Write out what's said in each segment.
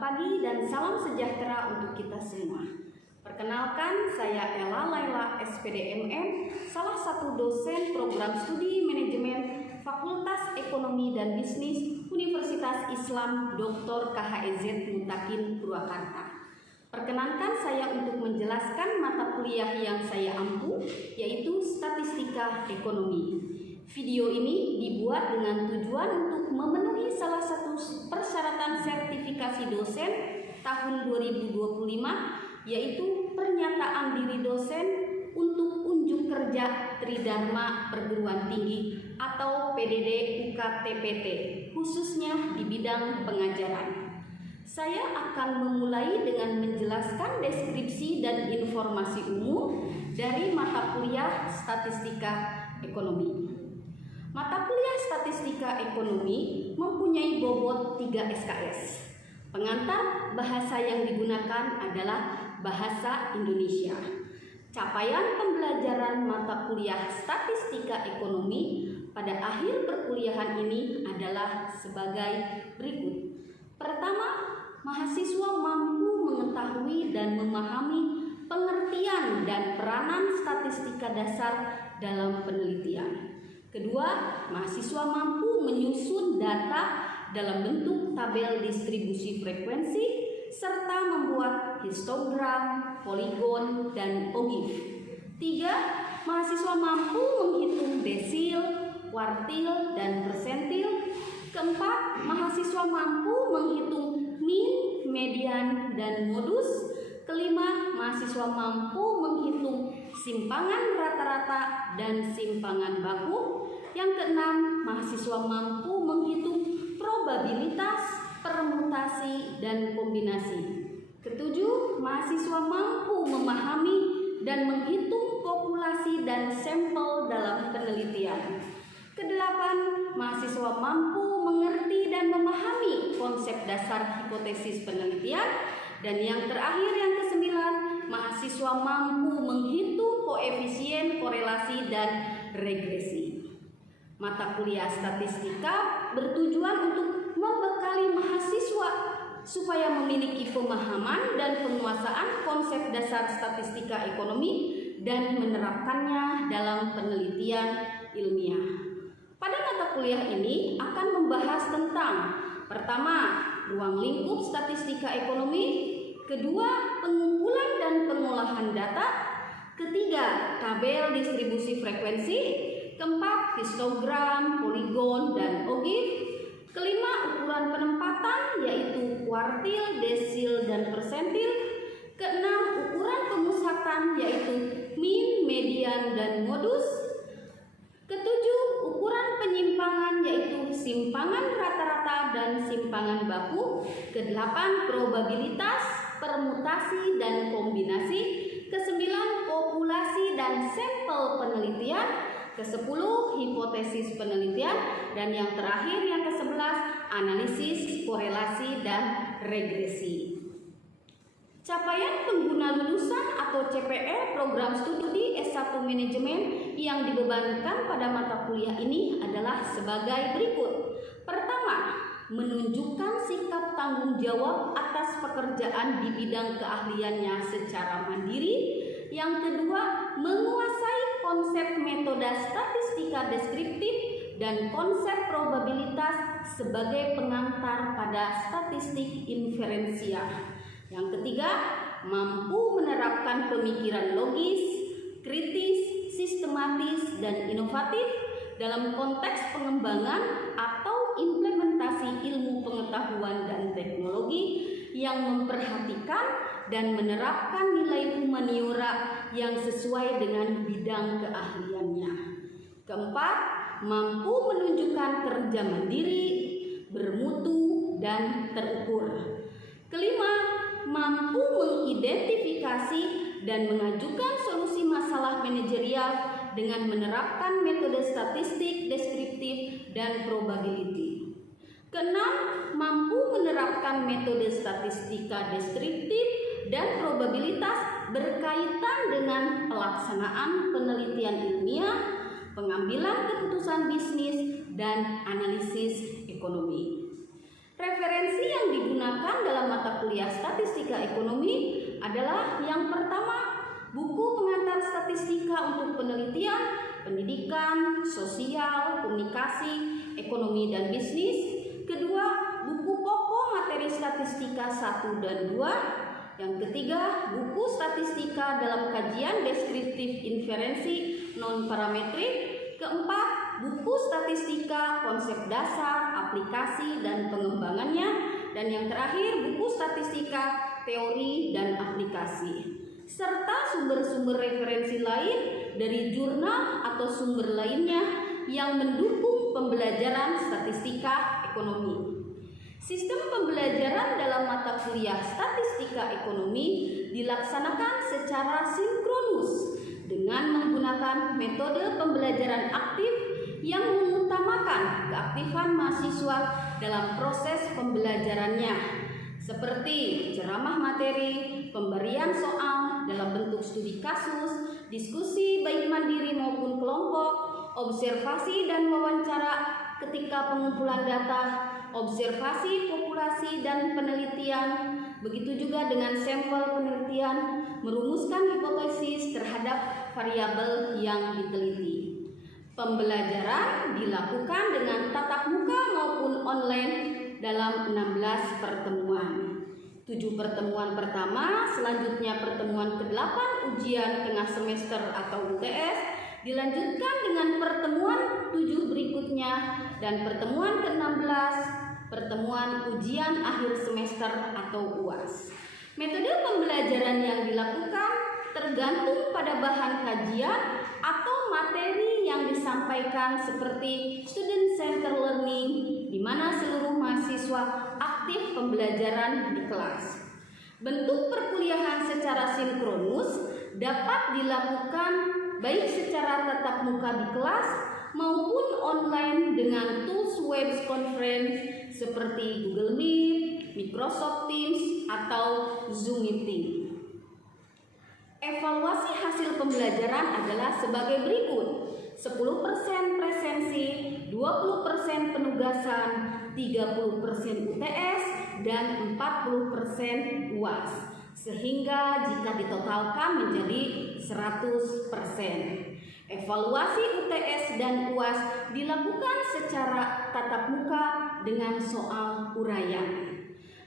Selamat pagi dan salam sejahtera untuk kita semua. Perkenalkan, saya Ella Laila SPDMM, salah satu dosen program studi manajemen Fakultas Ekonomi dan Bisnis Universitas Islam Dr. KHEZ Mutakin Purwakarta. Perkenankan saya untuk menjelaskan mata kuliah yang saya ampu, yaitu Statistika Ekonomi. Video ini dibuat dengan tujuan untuk memenuhi salah satu persyaratan sertifikasi dosen tahun 2025, yaitu pernyataan diri dosen untuk unjuk kerja Tridharma Perguruan Tinggi atau PDD UKTPT, khususnya di bidang pengajaran. Saya akan memulai dengan menjelaskan deskripsi dan informasi umum dari mata kuliah Statistika Ekonomi. Mata kuliah Statistika Ekonomi mempunyai bobot 3 SKS. Pengantar bahasa yang digunakan adalah bahasa Indonesia. Capaian pembelajaran mata kuliah Statistika Ekonomi pada akhir perkuliahan ini adalah sebagai berikut. Pertama, mahasiswa mampu mengetahui dan memahami pengertian dan peranan statistika dasar dalam penelitian. Kedua, mahasiswa mampu menyusun data dalam bentuk tabel distribusi frekuensi serta membuat histogram, poligon, dan ogif. Tiga, mahasiswa mampu menghitung desil, kuartil, dan persentil. Keempat, mahasiswa mampu menghitung min, median, dan modus. Kelima, mahasiswa mampu menghitung simpangan rata-rata dan simpangan baku. Yang keenam, mahasiswa mampu menghitung probabilitas, permutasi, dan kombinasi. Ketujuh, mahasiswa mampu memahami dan menghitung populasi dan sampel dalam penelitian. Kedelapan, mahasiswa mampu mengerti dan memahami konsep dasar hipotesis penelitian. Dan yang terakhir, yang kesembilan, mahasiswa mampu menghitung koefisien korelasi dan regresi. Mata kuliah statistika bertujuan untuk membekali mahasiswa supaya memiliki pemahaman dan penguasaan konsep dasar statistika ekonomi dan menerapkannya dalam penelitian ilmiah. Pada mata kuliah ini akan membahas tentang pertama, ruang lingkup statistika ekonomi, kedua, pengumpulan dan pengolahan data, ketiga, tabel distribusi frekuensi, keempat, histogram, poligon, dan ogif, kelima, ukuran penempatan yaitu kuartil, desil, dan persentil, keenam, ukuran pemusatan yaitu min, median, dan modus, ketujuh, ukuran penyimpangan yaitu simpangan rata-rata dan simpangan baku, kedelapan, probabilitas, permutasi, dan kombinasi, kesembilan, populasi dan sampel penelitian, ke-10 hipotesis penelitian, dan yang terakhir yang ke-11 analisis, korelasi, dan regresi. Capaian pengguna lulusan atau CPR program studi S1 manajemen yang dibebankan pada mata kuliah ini adalah sebagai berikut. Pertama, menunjukkan sikap tanggung jawab atas pekerjaan di bidang keahliannya secara mandiri. Yang kedua, menguasai konsep metode statistika deskriptif dan konsep probabilitas sebagai pengantar pada statistik inferensial. Yang ketiga, mampu menerapkan pemikiran logis, kritis, sistematis, dan inovatif dalam konteks pengembangan atau implementasi ilmu pengetahuan dan teknologi yang memperhatikan dan menerapkan nilai humaniora yang sesuai dengan bidang keahliannya. Keempat, mampu menunjukkan kerja mandiri, bermutu, dan terukur. Kelima, mampu mengidentifikasi dan mengajukan solusi masalah manajerial dengan menerapkan metode statistik, deskriptif, dan probability. Keenam, mampu menerapkan metode statistika deskriptif dan probabilitas berkaitan dengan pelaksanaan penelitian ilmiah, pengambilan keputusan bisnis, dan analisis ekonomi. Referensi yang digunakan dalam mata kuliah Statistika Ekonomi adalah yang pertama, buku pengantar statistika untuk penelitian, pendidikan, sosial, komunikasi, ekonomi, dan bisnis. Kedua, buku pokok materi statistika 1 dan 2. Yang ketiga, buku statistika dalam kajian deskriptif inferensi non-parametrik. Keempat, buku statistika konsep dasar, aplikasi, dan pengembangannya. Dan yang terakhir, buku statistika teori dan aplikasi. Serta sumber-sumber referensi lain dari jurnal atau sumber lainnya yang mendukung pembelajaran statistika ekonomi. Sistem pembelajaran dalam mata kuliah Statistika Ekonomi dilaksanakan secara sinkronus dengan menggunakan metode pembelajaran aktif yang mengutamakan keaktifan mahasiswa dalam proses pembelajarannya, seperti ceramah materi, pemberian soal dalam bentuk studi kasus, diskusi baik mandiri maupun kelompok, observasi dan wawancara ketika pengumpulan data, observasi populasi dan penelitian, begitu juga dengan sampel penelitian, merumuskan hipotesis terhadap variabel yang diteliti. Pembelajaran dilakukan dengan tatap muka maupun online dalam 16 pertemuan. 7 pertemuan pertama, selanjutnya pertemuan ke-8 ujian tengah semester atau UTS, dilanjutkan dengan pertemuan 7 berikutnya, dan pertemuan ke-16 pertemuan ujian akhir semester atau UAS. Metode pembelajaran yang dilakukan tergantung pada bahan kajian atau materi yang disampaikan, seperti student center learning, di mana seluruh mahasiswa aktif pembelajaran di kelas. Bentuk perkuliahan secara sinkronus dapat dilakukan baik secara tatap muka di kelas maupun online dengan tools web conference seperti Google Meet, Microsoft Teams, atau Zoom Meeting. Evaluasi hasil pembelajaran adalah sebagai berikut: 10% presensi, 20% penugasan, 30% UTS, dan 40% UAS, sehingga jika ditotalkan menjadi 100%. Evaluasi UTS dan UAS dilakukan secara tatap muka dengan soal uraian.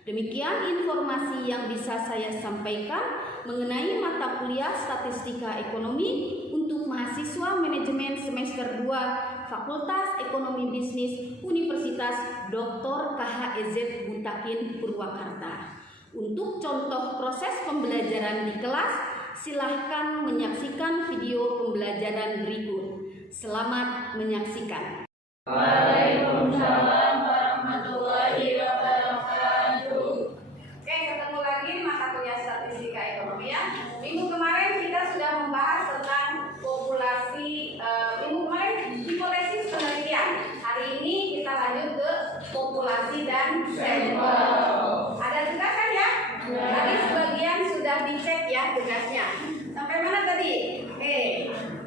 Demikian informasi yang bisa saya sampaikan mengenai mata kuliah Statistika Ekonomi untuk mahasiswa manajemen semester 2 Fakultas Ekonomi Bisnis Universitas Dr. KHEZ Butakin Purwakarta. Untuk contoh proses pembelajaran di kelas, silahkan menyaksikan video pembelajaran berikut. Selamat menyaksikan. Waalaikumsalam warahmatullahi wabarakatuh. Oke, ketemu lagi di mata kuliah Statistika Ekonomi ya. Minggu kemarin kita sudah membahas tentang populasi, minggu kemarin hipotesis penelitian. Hari ini kita lanjut ke populasi dan sampel. Ada tugas kan ya? Tadi sebagian sudah dicek ya tugasnya. Sampai mana tadi?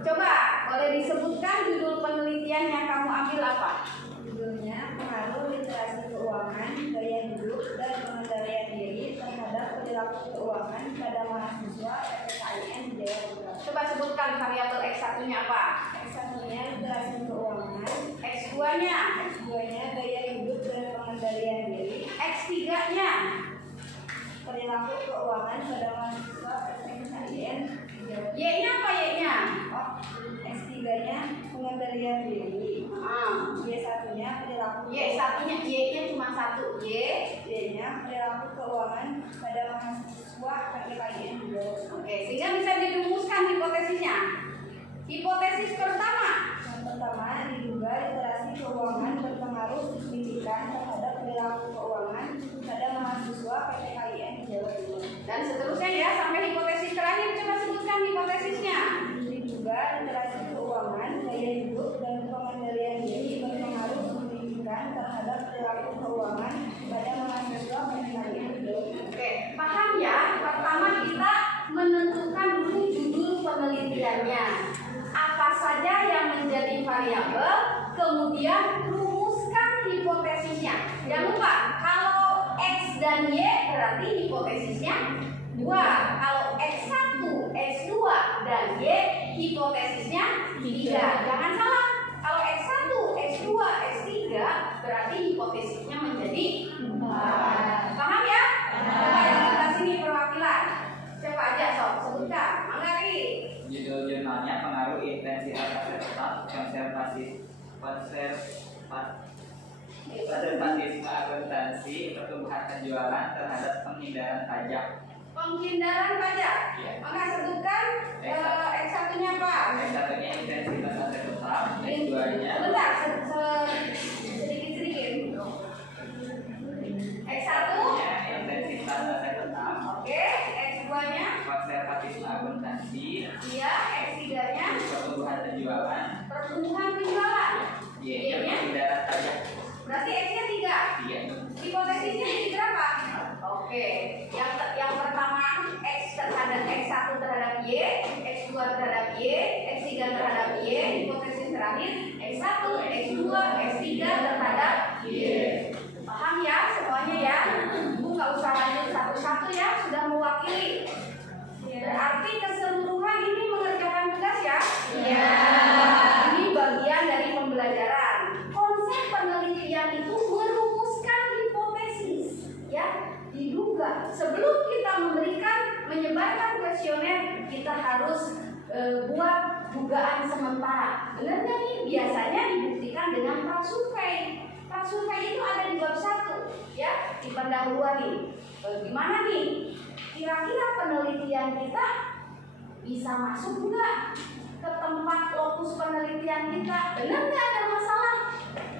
Coba boleh disebutkan judul penelitian yang kamu ambil apa? Judulnya Pengaruh Literasi Keuangan, Gaya Hidup, dan Pengendalian Diri terhadap Perilaku Keuangan pada Mahasiswa PPKIN Jawa Barat. Coba sebutkan variabel X1-nya apa? X1-nya literasi keuangan, X2-nya, X2-nya gaya hidup dan pengendalian diri, X3-nya, perilaku keuangan pada mahasiswa PPKIN Jawa Barat. Y-nya apa Y-nya? Oh, X3-nya pengendalian diri, Y1-nya perilaku Y1-nya, Y-nya cuma satu, Y-nya perilaku keuangan pada mahasiswa PPKIN Jawa Barat. Oke, sehingga bisa dirumuskan hipotesisnya. Hipotesis pertama, Yang pertama, diduga literasi keuangan berpengaruh signifikan terhadap perilaku keuangan pada mahasiswa PPKIN Jawa Barat. dan seterusnya ya, sampai hipotesis terakhir. Coba sebutkan hipotesisnya. Diduga literasi keuangan, gaya hidup, dan pengendalian diri berpengaruh signifikan terhadap perilaku keuangan pada mahasiswa PPKIN Jawa Barat. Oke, paham ya? Pertama kita menentukan dulu judul penelitiannya. Apa saja yang menjadi variabel, kemudian rumuskan hipotesisnya. Jangan lupa, kalau dan Y berarti hipotesisnya 2. Kalau X1, X2 dan Y hipotesisnya 3. Jangan salah. Kalau X1, X2, X3 berarti hipotesisnya menjadi 4. Paham ya? Coba yang sebelah sini perwakilan. Siapa aja sob? Sebutkan. Mangga Ri. Judul jurnalnya pengaruh intensitas aset tetap, konservatisme akuntansi, pertumbuhan penjualan terhadap penghindaran pajak. Penghindaran pajak. Iya. Mangga sebutkan X1-nya apa? X1-nya intensitas aset tetap, X2-nya Sebentar, sedikit-sedikit. X1, intensitas aset tetap, oke. X2-nya, konservatisme akuntansi, iya. X3-nya, pertumbuhan penjualan, pertumbuhan penjualan. Y-nya penghindaran pajak. Berarti X-nya 3. Iya. Hipotesisnya jadi berapa? Oke. Yang pertama X terhadap X1 terhadap Y, X2 terhadap Y, X3 terhadap Y. Hipotesis terakhir X1, X2, X3 terhadap Y. Paham ya semuanya ya? Bu nggak usah lanjut satu-satu ya, sudah mewakili. Berarti keseluruhan ini mengerjakan tugas ya? Iya. Ini bagian dari pembelajaran. Konsep penelitian itu merumuskan hipotesis, ya, diduga. Sebelum kita menyebarkan kuesioner, kita harus buat dugaan sementara. Benar nggak nih? Biasanya dibuktikan dengan prasurvei. Prasurvei itu ada di bab 1, ya, di pendahuluan nih. Gimana nih? Kira-kira penelitian kita bisa masuk nggak ke tempat lokus penelitian kita? Benar nggak ada masalah?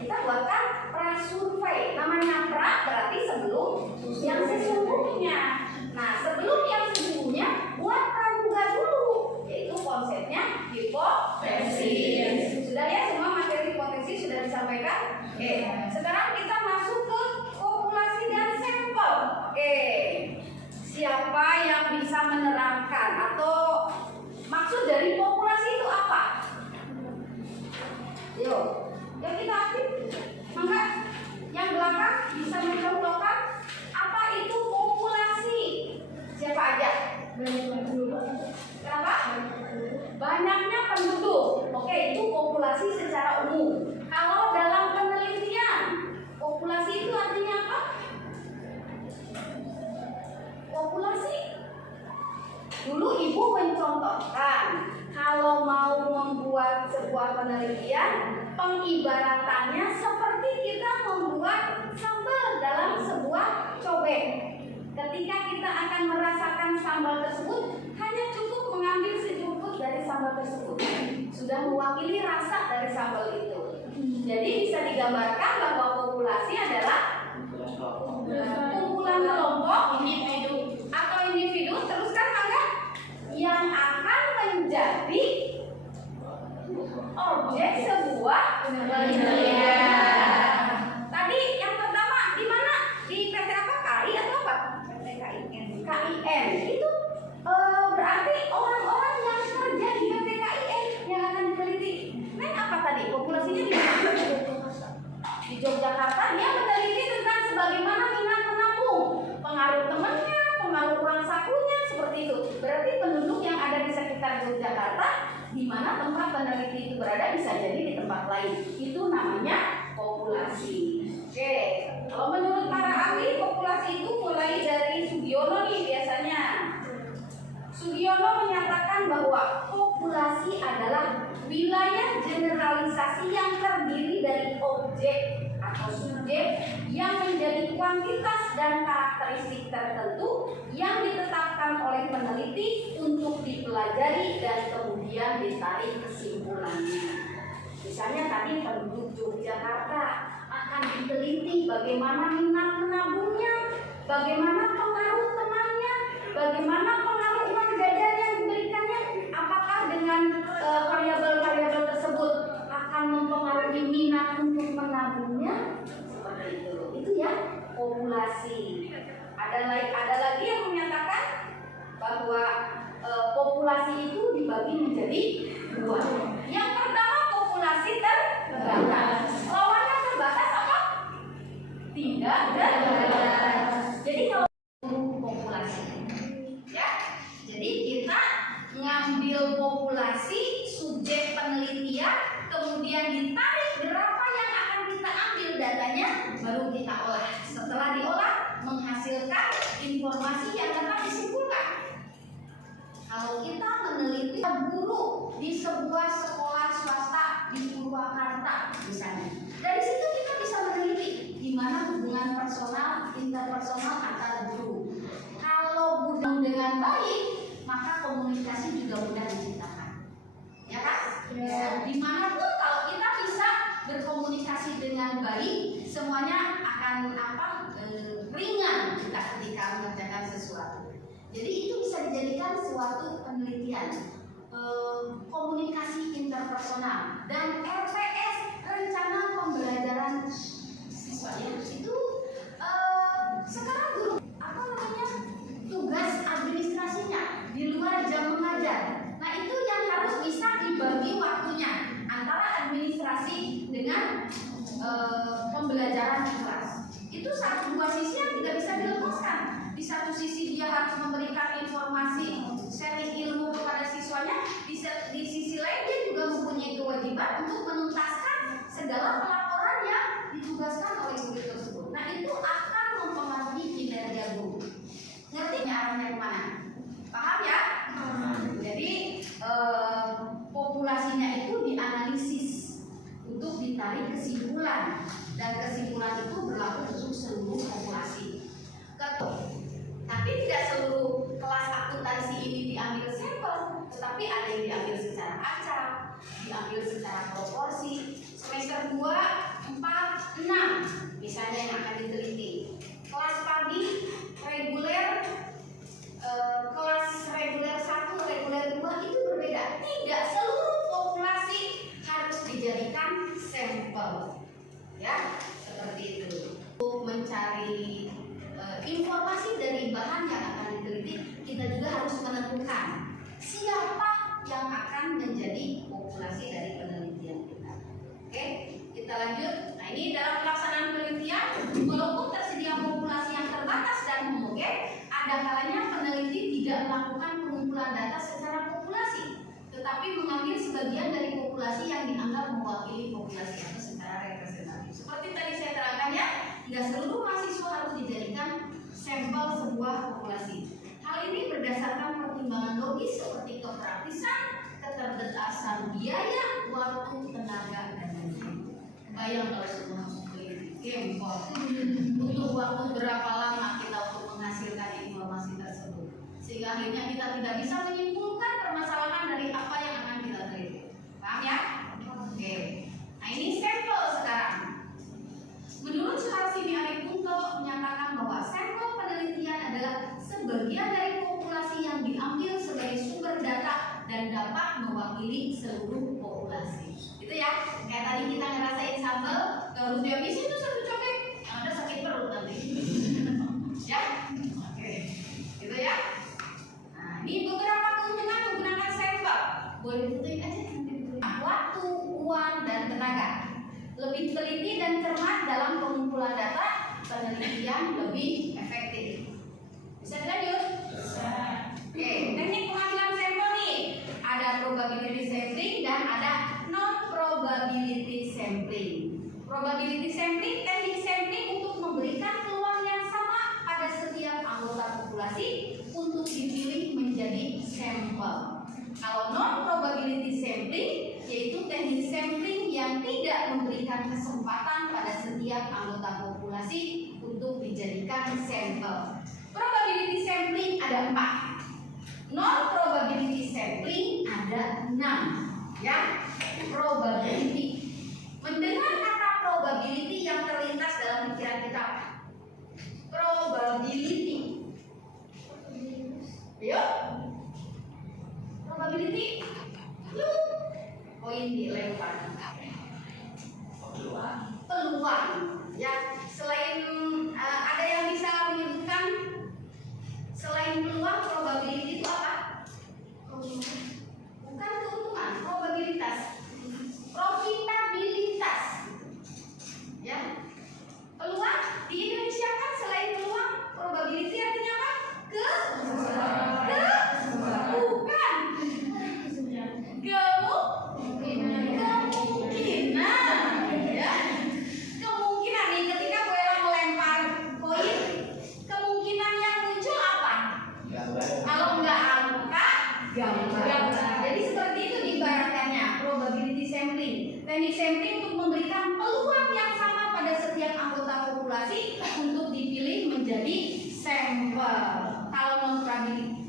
Kita buatkan prasurvei. Namanya pra berarti sebelum yang sesungguhnya. Nah, sebelum yang sesungguhnya buat praduga dulu, yaitu konsepnya hipotesis. Sudah ya, semua materi hipotesis sudah disampaikan? Oke. Sekarang kita masuk ke populasi dan sampel. Oke. Siapa yang bisa menerangkan atau maksud dari populasi itu apa? Yuk, yang kita aktif. Maka yang belakang bisa mencontohkan apa itu populasi. Siapa aja? Kenapa? Banyaknya penduduk. Oke, itu populasi secara umum. Kalau dalam penelitian, populasi itu artinya apa? Populasi. Dulu ibu mencontohkan, kalau mau membuat sebuah penelitian, pengibaratannya seperti kita membuat sambal dalam sebuah cobek. Ketika kita akan merasakan sambal tersebut, hanya cukup mengambil sejumput dari sambal tersebut, sudah mewakili rasa dari sambal itu. Jadi bisa digambarkan bahwa populasi adalah kumpulan kelompok atau individu, teruskan mangga, yang akan menjadi objek sebuah penelitian. Tadi yang pertama di mana? Di PT apa? KI atau apa? KIN. Itu berarti orang-orang yang kerja di PT KIN yang akan diteliti. Nah, apa tadi? Populasinya di mana? Di Yogyakarta. Dia meneliti tentang sebagaimana minat menabung, pengaruh temannya, pengaruh uang sakunya, seperti itu. Berarti penduduk yang ada di sekitar Yogyakarta, di mana tempat peneliti itu berada, bisa jadi di tempat lain. Itu namanya populasi. Oke, kalau menurut para ahli, populasi itu mulai dari Sugiono nih biasanya. Sugiono menyatakan bahwa populasi adalah wilayah generalisasi yang terdiri dari objek atau subjek yang menjadi kuantitas dan karakteristik tertentu yang ditetapkan oleh peneliti untuk dipelajari dan kemudian ditarik kesimpulannya. Misalnya tadi penduduk Yogyakarta akan diteliti bagaimana minat menabungnya, bagaimana pengaruh temannya, bagaimana pengaruh uang jajan yang diberikannya, apakah dengan variabel-variabel tersebut akan mempengaruhi minat untuk menabungnya, seperti itu. Itu ya populasi. Ada lagi yang menyatakan bahwa populasi itu dibagi menjadi 2. Yang pertama populasi terbatas. Lawannya terbatas apa? Tidak terbatas. Jadi kemudian ditarik berapa yang akan kita ambil datanya, baru kita olah. Setelah diolah, menghasilkan informasi yang dapat disimpulkan. Kalau kita meneliti guru di sebuah sekolah swasta di Purwakarta misalnya, dari situ kita bisa meneliti gimana hubungan personal, interpersonal antar guru. Kalau guru dengan baik, maka komunikasi juga mudah diciptakan, ya kan? Ya. Dimanapun kalau kita bisa berkomunikasi dengan baik, semuanya akan ringan kita ketika mengerjakan sesuatu. Jadi itu bisa dijadikan suatu penelitian, komunikasi interpersonal, dan RPS, rencana pembelajaran siswanya itu sekarang guru tugas administrasinya di luar jam mengajar. Nah itu yang harus bisa dibagi waktunya antara administrasi dengan pembelajaran di kelas. Itu dua sisi yang tidak bisa dilepaskan. Di satu sisi dia harus memberikan informasi, sharing ilmu kepada siswanya. Di sisi lain dia juga mempunyai kewajiban untuk menuntaskan segala pelaporan yang ditugaskan oleh guru tersebut. Nah itu akan mempengaruhi kinerja guru. Ngerti arahnya kemana? Paham ya? Jadi populasinya itu dianalisis untuk ditarik kesimpulan, dan kesimpulan itu berlaku untuk seluruh populasi. Tapi tidak seluruh kelas akuntansi ini diambil sampel, tetapi ada yang diambil secara acak, diambil secara proporsi. Semester 2, 4, 6 misalnya yang akan diteliti. Kelas pagi reguler, kelas reguler 1, reguler 2 itu berbeda. Tidak seluruh populasi harus dijadikan sampel, ya seperti itu. Untuk mencari informasi dari bahan yang akan diteliti, kita juga harus menentukan siapa yang akan menjadi populasi dari penelitian kita. Oke, kita lanjut. Nah ini dalam pelaksanaan penelitian, walaupun tersedia populasi yang terbatas dan homogen, ada kalanya peneliti tidak melakukan pengumpulan data secara populasi, tetapi mengambil sebagian dari populasi yang dianggap mewakili populasi atau secara representatif. Seperti tadi saya terangkan ya, tidak seluruh mahasiswa harus dijadikan sampel sebuah populasi. Hal ini berdasarkan pertimbangan logis seperti kepraktisan, keterbatasan biaya, waktu, tenaga, dan lain-lain. Bayang kalau semua gempor, butuh waktu berapa lama kita untuk menghasilkan informasi tersebut, sehingga akhirnya kita tidak bisa menyimpulkan permasalahan dari apa yang akan kita teliti. Paham ya? Oke. Nah ini sampel sekarang. Menurut Suharsini Aripunto menyatakan bahwa sampel penelitian adalah sebagian dari populasi yang diambil sebagai sumber data dan dapat mewakili seluruh populasi. Itu ya, kayak tadi kita ngerasain sambal, harus dihabisin tuh satu cobek, yang ada sakit perut nanti. Ya, oke, gitu ya. Nah, ini beberapa keuntungan menggunakan sampel. Boleh ditutup aja nanti. Waktu, uang, dan tenaga. Lebih teliti dan cermat dalam pengumpulan data, penelitian lebih efektif. Bisa dilanjut? Bisa. Oke, teknik pengambilan sampel nih. Ada probability sampling dan ada non-probability sampling. Probability sampling, teknik sampling untuk memberikan peluang yang sama pada setiap anggota populasi untuk dipilih menjadi sampel. Kalau non-probability sampling, yaitu teknik sampling yang tidak memberikan kesempatan pada setiap anggota populasi untuk dijadikan sampel. Probability sampling ada 4, non-probability sampling ada 6. Ya, probability. Mendengar kata probability yang terlintas dalam pikiran kita apa? Probability. Ayo. Probability. Poin dilempar. Peluang. Ya, selain ada yang bisa menyebutkan selain peluang, probability itu apa? Bukan keuntungan, probabilitas. Profitabilitas. Ya. Peluang di Indonesia kan selain peluang, probability artinya apa? Bukan. Kemungkinan. Teknik sampling untuk memberikan peluang yang sama pada setiap anggota populasi untuk dipilih menjadi sampel. Kalau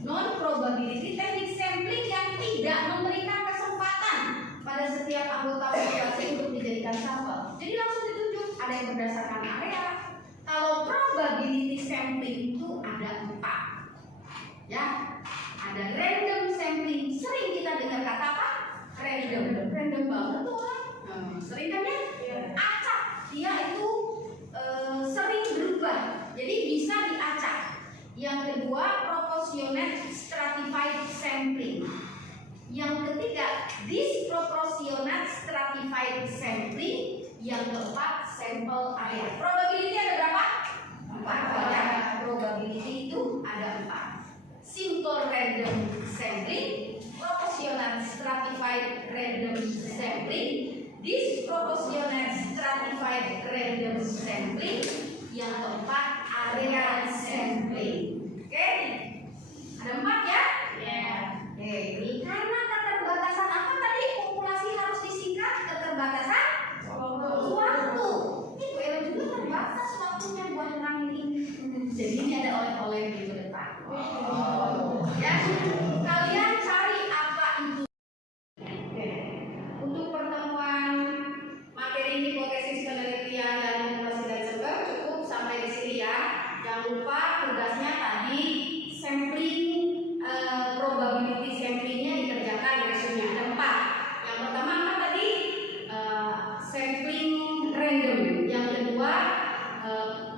non-probability teknik sampling yang tidak memberikan kesempatan pada setiap anggota populasi untuk dijadikan sampel. Jadi langsung ditunjuk, ada yang berdasarkan area. Kalau probability sampling itu ada 4. Ya, ada random sampling. Sering kita dengar kata apa? Random banget tuh orang. Sering kan ya? Acak, dia itu sering berubah. Jadi bisa diacak. Yang kedua, proportionate stratified sampling. Yang ketiga, disproportionate stratified sampling. Yang keempat, sample area. Probability ada berapa? 4 ya. Probability itu ada 4. Simple random sampling, proportionate stratified random sampling, disproportionate stratified random sampling, yang keempat area sampling. Oke, ada 4 ya? Oke, karena keterbatasan apa tadi? Populasi harus disingkat, keterbatasan waktu. Ini Bu Ella juga terbatas waktunya buat orang ini. Jadi ini ada oleh-oleh di depan. Ya, kalian cari apa itu? Untuk pertemuan materi hipotesis penelitian dan informasi dan sumber cukup sampai di sini ya. Jangan lupa tugasnya tadi sampling, probability samplingnya dikerjakan, resumenya ada 4. Yang pertama apa tadi? Sampling random. Yang kedua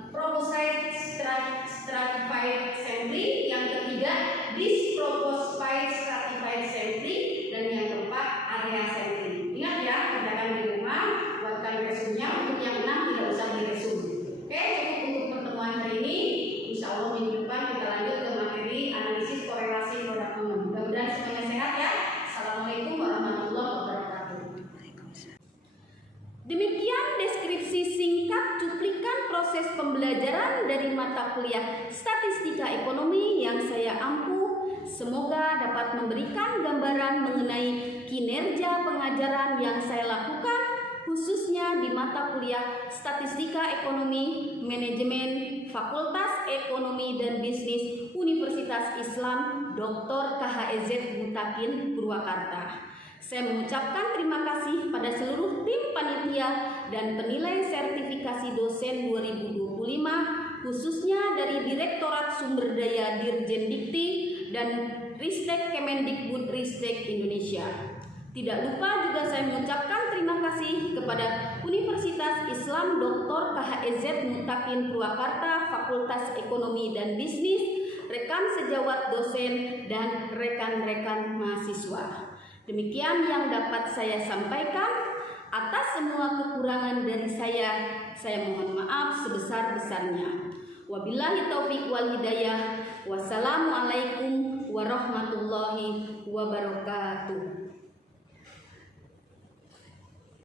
proportionate stratified sampling. Yang ketiga disproportionate stratified sampling. Dan yang keempat area sampling. Ingat ya, kerjakan di rumah, buatkan resumenya. Untuk yang 6 tidak usah diresum. Oke, cukup untuk pertemuan hari ini. Insya Allah minggu depan kita lanjut ke materi analisis korelasi produk umum. Mudah-mudahan semuanya sehat ya. Assalamualaikum warahmatullahi wabarakatuh. Demikian deskripsi singkat cuplikan proses pembelajaran dari mata kuliah Statistika Ekonomi yang saya ampuh. Semoga dapat memberikan gambaran mengenai kinerja pengajaran yang saya lakukan, khususnya di mata kuliah Statistika Ekonomi Manajemen Fakultas Ekonomi dan Bisnis Universitas Islam Dr. KHEZ Mutakin Purwakarta. Saya mengucapkan terima kasih pada seluruh tim panitia dan penilai sertifikasi dosen 2025, khususnya dari Direktorat Sumber Daya Dirjen Dikti dan Ristek Kemendikbudristek Indonesia. Tidak lupa juga saya mengucapkan terima kasih kepada Universitas Islam Dr. KHEZ Mutakin Purwakarta Fakultas Ekonomi dan Bisnis, rekan sejawat dosen dan rekan-rekan mahasiswa. Demikian yang dapat saya sampaikan. Atas semua kekurangan dari saya mohon maaf sebesar-besarnya. Wabillahi taufiq wal hidayah. Wassalamualaikum warahmatullahi wabarakatuh.